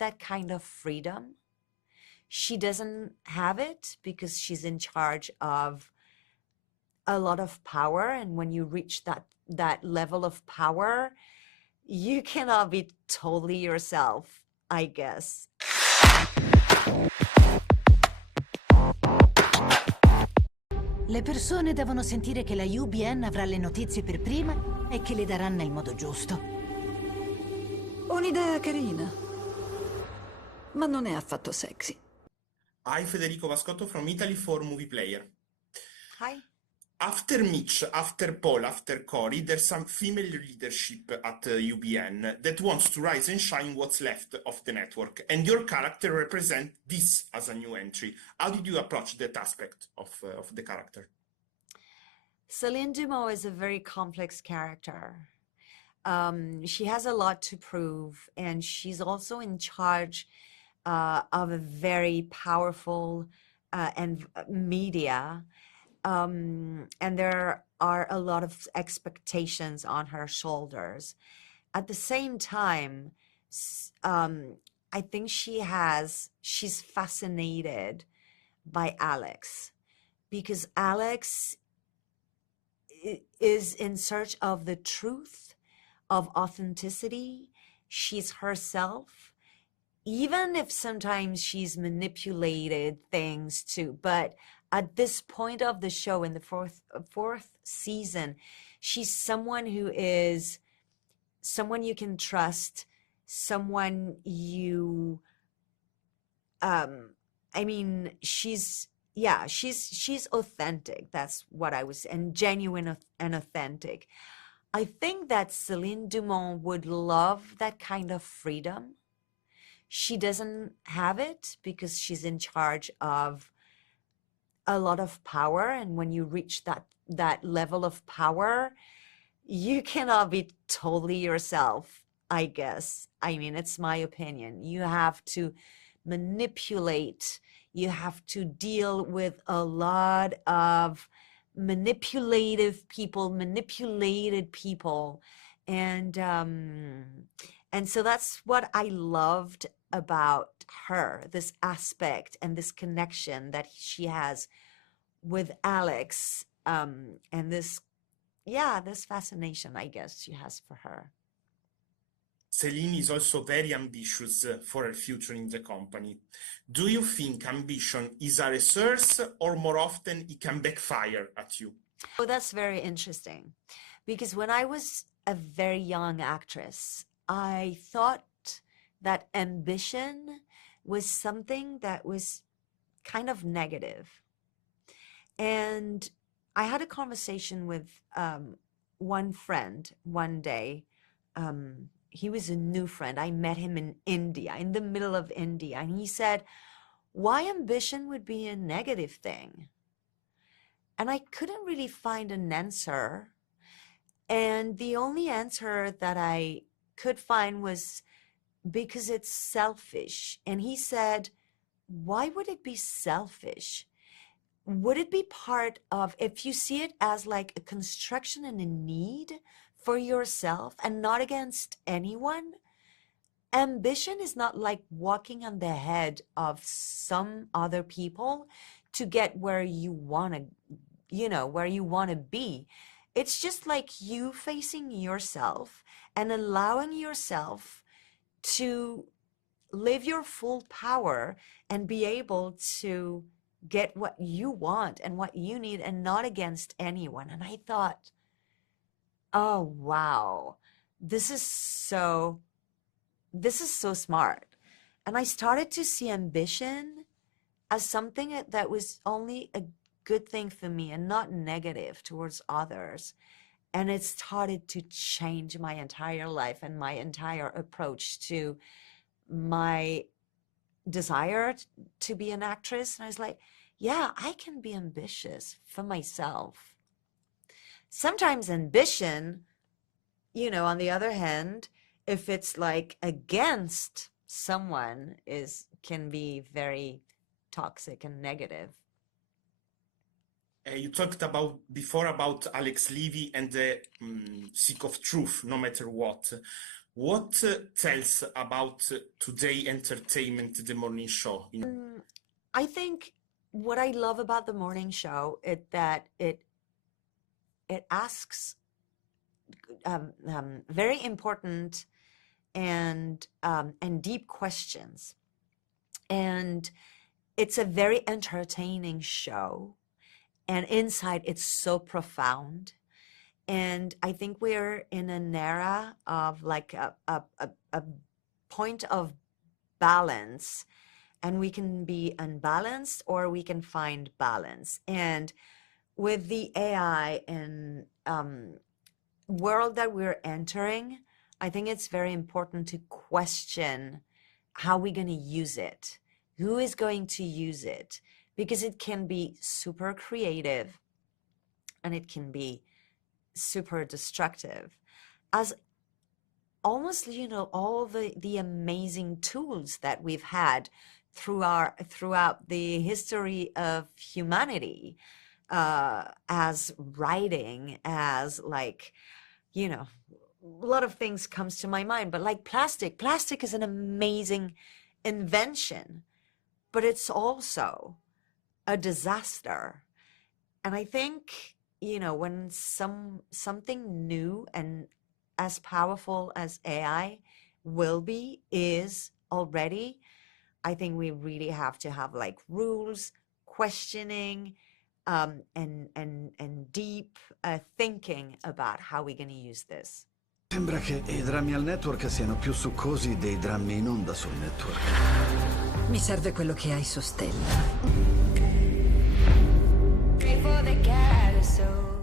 that kind of freedom. She doesn't have it because she's in charge of a lot of power, and when you reach that level of power, you cannot be totally yourself, I guess. Le persone devono sentire che la UBN avrà le notizie per prima e che le darà nel modo giusto. Un'idea carina, ma non è affatto sexy. Hi, Federico Vascotto from Italy for Movie Player. Hi. After Mitch, after Paul, after Cory, there's some female leadership at UBN that wants to rise and shine what's left of the network, and your character represents this as a new entry. How did you approach that aspect of the character? Céline Dumont is a very complex character. She has a lot to prove, and she's also in charge of a very powerful and media. And there are a lot of expectations on her shoulders. At the same time, I think she's fascinated by Alex, because Alex is in search of the truth, of authenticity. She's herself, even if sometimes she's manipulated things too. But at this point of the show, in the fourth season, she's someone who is someone you can trust, someone you I mean, she's authentic. That's what I was, and genuine and authentic. I think that Céline Dumont would love that kind of freedom. She doesn't have it because she's in charge of a lot of power, and when you reach that level of power, you cannot be totally yourself, I guess. I mean, it's my opinion. You have to manipulate, you have to deal with a lot of manipulated people, and so that's what I loved about her, this aspect and this connection that she has with Alex, and this fascination, I guess, she has for her. Céline is also very ambitious for her future in the company. Do you think ambition is a resource, or more often it can backfire at you? Oh, that's very interesting, because when I was a very young actress, I thought that ambition was something that was kind of negative. And I had a conversation with one friend one day. He was a new friend. I met him in India, in the middle of India. And he said, why ambition would be a negative thing? And I couldn't really find an answer. And the only answer that I could find was because it's selfish. And he said, why would it be selfish? Would it be part of, if you see it as like a construction and a need for yourself and not against anyone? Ambition is not like walking on the head of some other people to get where you want to, where you want to be. It's just like you facing yourself and allowing yourself to live your full power and be able to get what you want and what you need, and not against anyone. And I thought, oh wow, this is so smart. And I started to see ambition as something that was only a good thing for me and not negative towards others. And it started to change my entire life and my entire approach to my desire to be an actress. And I was like, yeah, I can be ambitious for myself. Sometimes ambition, on the other hand, if it's like against someone, can be very toxic and negative. You talked about before about Alex Levy and the seek of truth, no matter what. What tells about today entertainment, the morning show? I think what I love about the morning show is that it asks very important and deep questions, and it's a very entertaining show, and inside it's so profound. And I think we're in an era of like a point of balance, and we can be unbalanced or we can find balance. And with the AI and world that we're entering, I think it's very important to question how we're going to use it, who is going to use it, because it can be super creative and it can be super destructive, as almost, you know, all the amazing tools that we've had throughout the history of humanity, as writing, as like, you know, a lot of things comes to my mind, but like plastic is an amazing invention, but it's also a disaster. And I think, you know, when something new and as powerful as AI is already, I think we really have to have like rules, questioning, and deep thinking about how we're going to use this. Sembra che i drammi al network siano più succosi dei drammi in onda sul network. Mi serve quello che hai su Stella. Pray for the carousel.